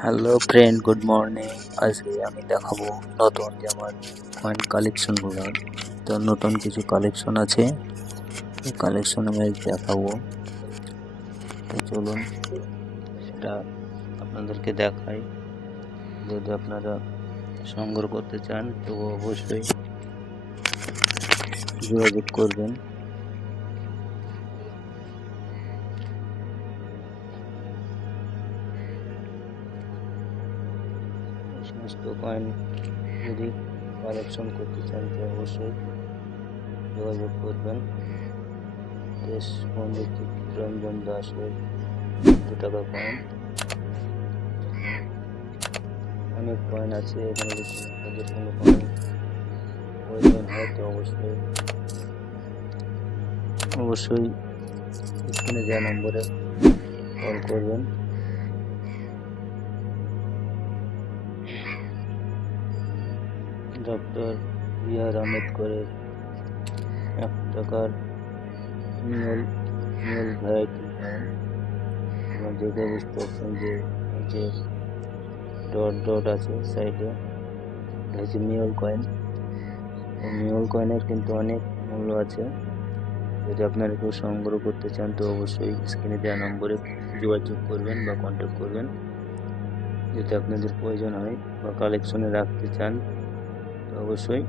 Hello friend good morning আজকে আমি দেখাবো নতুন আমার কয়েন কালেকশনগুলো তো নতুন কিছু কালেকশন আছে কালেকশন আমি দেখাবো তো চলুন সেটা আপনাদেরকে দেখাই যদি আপনারা সংগ্রহ করতে চান তো অবশ্যই যোগাযোগ করবেন কয়েন যদি কালেকশন করতে চান, তো অবশ্যই যোগাযোগ করবেন। দেশ পণ্ডিত রঞ্জন দাসের দু টাকা কয়েন অনেক কয়েন আছে, এখানে যদি কোনো কয়েন প্রয়োজন হয়, তো অবশ্যই অবশ্যই স্ক্রিনে দেওয়া নম্বরে কল করবেন। ডক্টর বি আর আম্বেদকরের এক টাকার মিউল মিউল ভ্যারাইটি। আপনারা দেখে বুঝতে পারছেন যে যে ডট ডট আছে সাইডে। এটা হচ্ছে মিউল কয়েন। মিউল কয়েনের কিন্তু অনেক মূল্য আছে। যদি আপনারা কেউ সংগ্রহ করতে চান, তো অবশ্যই স্ক্রিনে দেওয়া নম্বরে যোগাযোগ করবেন বা কন্ট্যাক্ট করবেন। যদি আপনাদের প্রয়োজন হয় বা কালেকশনে রাখতে চান অবশ্যই।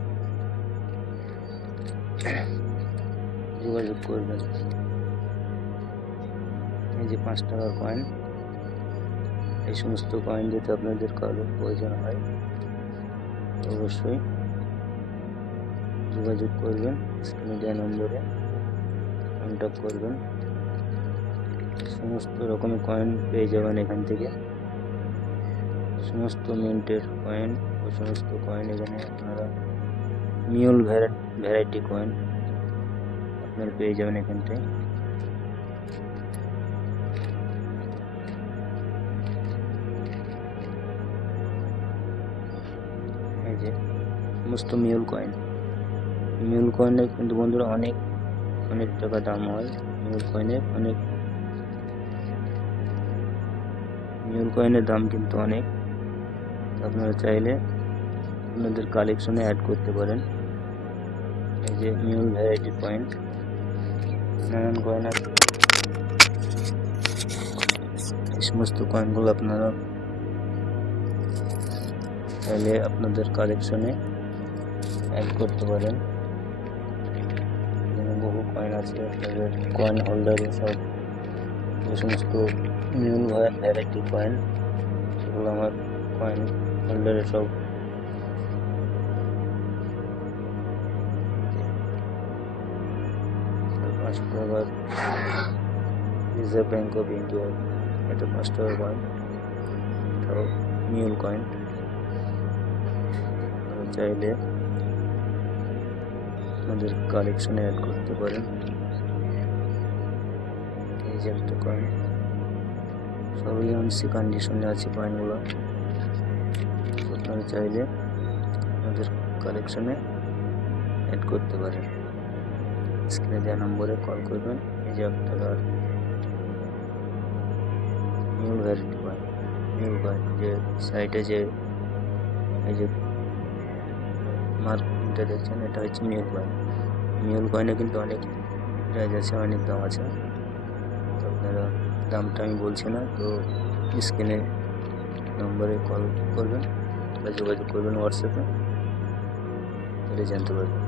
যোগাযোগ করবেন। এই যে পাঁচ টাকার কয়েন এই সমস্ত কয়েন যদি আপনাদের কারও প্রয়োজন হয়, অবশ্যই যোগাযোগ করবেন দেওয়া নম্বরে কন্ট্যাক্ট করবেন। সমস্ত রকমের কয়েন পেয়ে যাবেন এখান থেকে। সমস্ত মিন্টের কয়েন সমস্ত কয়েন এখানে আপনারা মিউল ভ্যারাইটি কয়েন আপনারা পেয়ে যাবেন এখান থেকে। সমস্ত মিউল কয়েন মিউল কয়েনের কিন্তু বন্ধুরা অনেক অনেক টাকা দাম হয়। মিউল কয়েনের অনেক মিউল কয়েনের দাম কিন্তু অনেক। আপনারা চাইলে আপনাদের কালেকশনে অ্যাড করতে পারেন। এই যে মিউল ভ্যারাইটি পয়েন্ট নানান কয়েন আছে। এই সমস্ত কয়েনগুলো আপনারা চাইলে আপনাদের কালেকশনে অ্যাড করতে পারেন। বহু কয়েন আছে, আপনাদের কয়েন হোল্ডারে সব। যে সমস্ত মিউল ভ্যারাইটি কয়েন সেগুলো আমার কয়েন হোল্ডারে সব টাকার রিজার্ভ ব্যাঙ্ক অফ ইন্ডিয়া এটা টাকার কয়েন এটাও মিউল কয়েন চাইলে আমাদের কালেকশনে অ্যাড করতে পারেন। এই যে একটা কয়েন সবই আনসি কন্ডিশনে আছে কয়েনগুলো আপনারা চাইলে আমাদের কালেকশনে অ্যাড করতে পারেন। স্ক্রিনে দেওয়া নম্বরে কল করবেন। এই যে আপনার mule variety coin mule coin যে সাইডে যে এই যে মার্কটা দেখছেন, এটা হচ্ছে মিউল কয়েন মিউল কয়েনে কিন্তু অনেক প্রাইস আছে, অনেক দাম আছে। তো আপনারা দামটা আমি বলছি না, তো স্ক্রিনে নম্বরে কল করবেন বা যোগাযোগ করবেন হোয়াটসঅ্যাপে তাহলে জানতে পারবেন।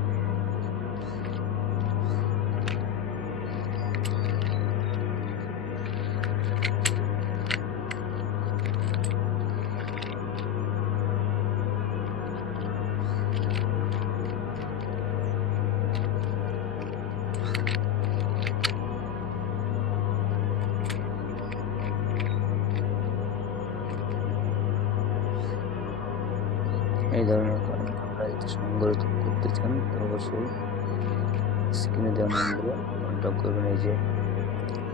এই ধরনের আপনারা যদি সংগ্রহ করতে চান অবশ্যই স্ক্রিনে দেওয়া নম্বরে কন্ট্যাক্ট করবেন এই যে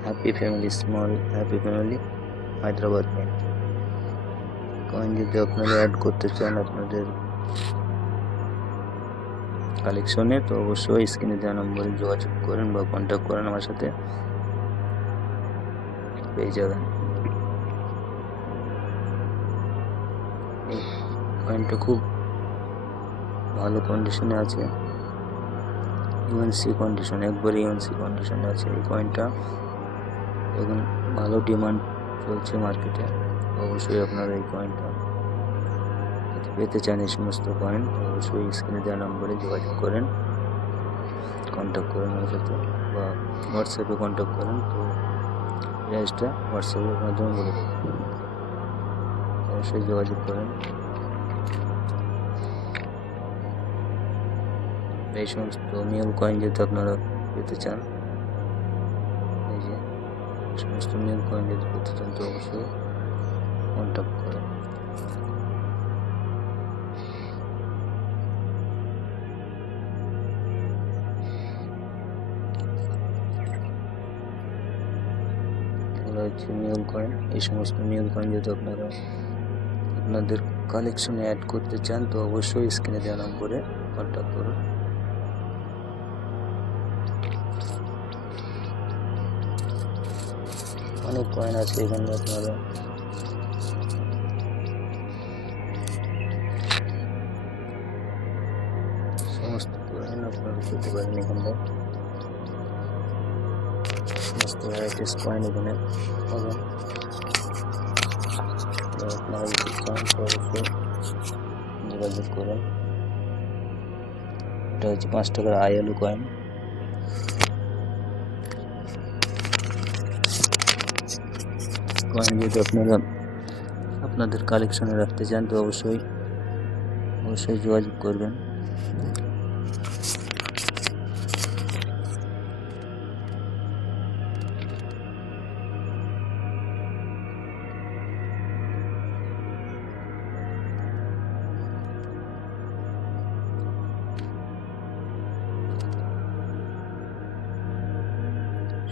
happy family small happy family Hyderabad bank coin যদি আপনারা অ্যাড করতে চান আপনাদের কালেকশনে তো অবশ্যই স্ক্রিনে দেওয়া নম্বরে যোগাযোগ করেন বা কন্ট্যাক্ট করেন আমার সাথে। পেয়ে যাবেন। কয়েনটা খুব ভালো কন্ডিশনে আছে ইউএনসি কন্ডিশন একবারে ইউএনসি কন্ডিশনে আছে এই কয়েনটা এখন ভালো ডিমান্ড চলছে মার্কেটে অবশ্যই আপনারা এই কয়েনটা পেতে চান এই সমস্ত কয়েন অবশ্যই স্ক্রিনে দেওয়া নম্বরে যোগাযোগ করেন কন্ট্যাক্ট করেন আমার সাথে বা হোয়াটসঅ্যাপে কন্ট্যাক্ট করেন। তো প্রাইসটা হোয়াটসঅ্যাপের মাধ্যমে বলে দেবো। অবশ্যই যোগাযোগ করেন। এই সমস্ত মিউল কয়েন যদি আপনারা পেতে চান, এই যে সমস্ত মিউল কয়েন যদি পেতে চান, তো অবশ্যই কন্ট্যাক্ট করুন। এগুলো হচ্ছে মিউল কয়েন এই সমস্ত মিউল কয়েন যদি আপনারা আপনাদের কালেকশনে অ্যাড করতে চান, তো অবশ্যই স্ক্রিনে দেওয়া নম্বরে কন্ট্যাক্ট করুন। অনেক কয়েন আছে এখানে আপনারা সমস্ত কয়েন আপনারা পেতে পারেন এখানটায়। সমস্ত ভ্যারাইটিস কয়েন এখানে পাবেন। যোগাযোগ করুন, এটা হচ্ছে পাঁচ টাকার আইএলও কয়েন কয়েন যদি আপনারা আপনাদের কালেকশনে রাখতে চান তো অবশ্যই অবশ্যই যোগাযোগ করবেন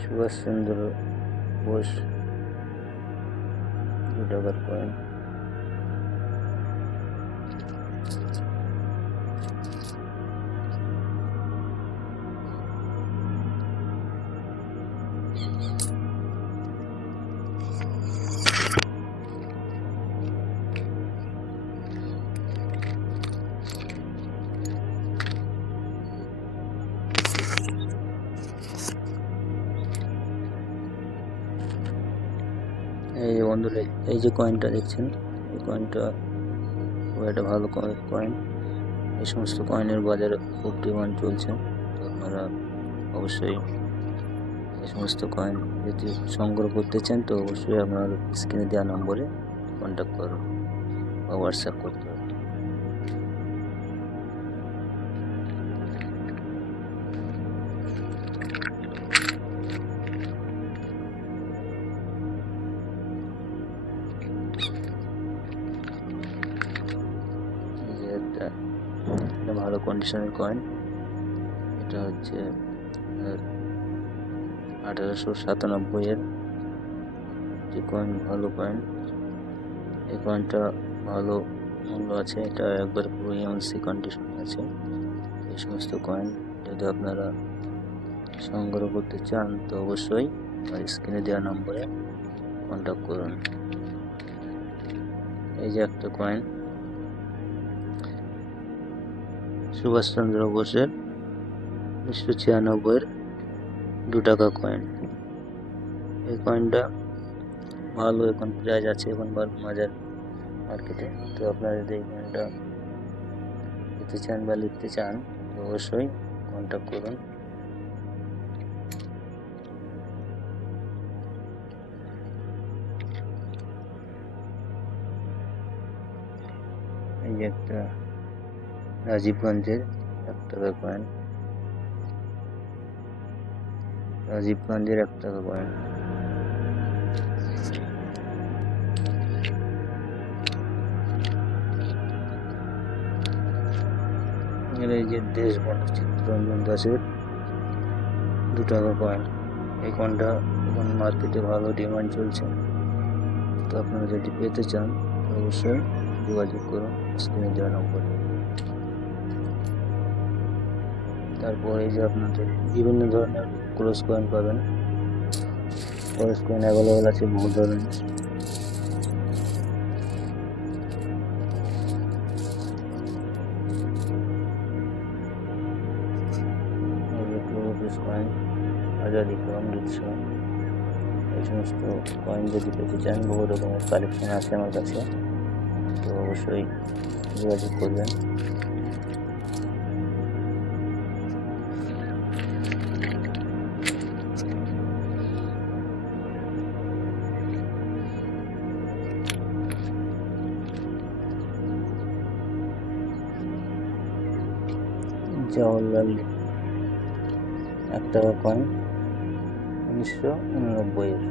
সুভাষচন্দ্র বোস দু টাকার কয়েন বন্ধুরা, এই যে কয়েনটা দেখছেন, এই কয়েনটা খুব একটা ভালো কয়েন এই সমস্ত কয়েনের বাজারে খুব ডিমান্ড চলছে। আপনারা অবশ্যই এই সমস্ত কয়েন যদি সংগ্রহ করতে চান, তো অবশ্যই আপনার স্ক্রিনে দেওয়া নম্বরে কন্ট্যাক্ট করুন বা হোয়াটসঅ্যাপ করতে কন্ডিশনের কয়েন এটা হচ্ছে আঠারোশো সাতানব্বইয়ের যে কয়েন ভালো কয়েন এই কয়েনটা ভালো মূল্য আছে, এটা একবার পুরো ইএমসি কন্ডিশন আছে। এই সমস্ত কয়েন যদি আপনারা সংগ্রহ করতে চান, তো অবশ্যই স্ক্রিনে দেওয়া নম্বরে কন্ট্যাক্ট করুন। এই যে একটা কয়েন সুভাষচন্দ্র বোসের উনিশশো ছিয়ানব্বইয়ের দু টাকা কয়েন এই কয়েনটা ভালো এখন প্রাইজ আছে এখন বাজার মার্কেটে তো আপনারা যদি এই কয়েনটা নিতে চান বা লিখতে চান অবশ্যই কন্ট্যাক্ট করুন। এই একটা রাজীবগঞ্জের এক টাকা কয়েন রাজীবগঞ্জের এক টাকা কয়েন এই যে দেশবন্ধু চিত্তরঞ্জন দাসের দু টাকা কয়েন এই কয়েনটা এখন মার্কেটে ভালো ডিমান্ড চলছে। তো আপনারা যদি পেতে চান, অবশ্যই যোগাযোগ করুন, স্ক্রিনে দেওয়া নম্বরে। তারপর এই যে আপনাদের বিভিন্ন ধরনের ক্লোজ কয়েন পাবেন। ক্লোজ কয়েন অ্যাভেলেবেল আছে বহু ধরনের। কয়েন আজাদি অমৃতসর এই সমস্ত কয়েন যদি পেতে চান, বহু রকমের কালেকশন আছে আমার কাছে। তো অবশ্যই যোগাযোগ করবেন। এক টাকা কয়েন উনিশশো উননব্বইয়ের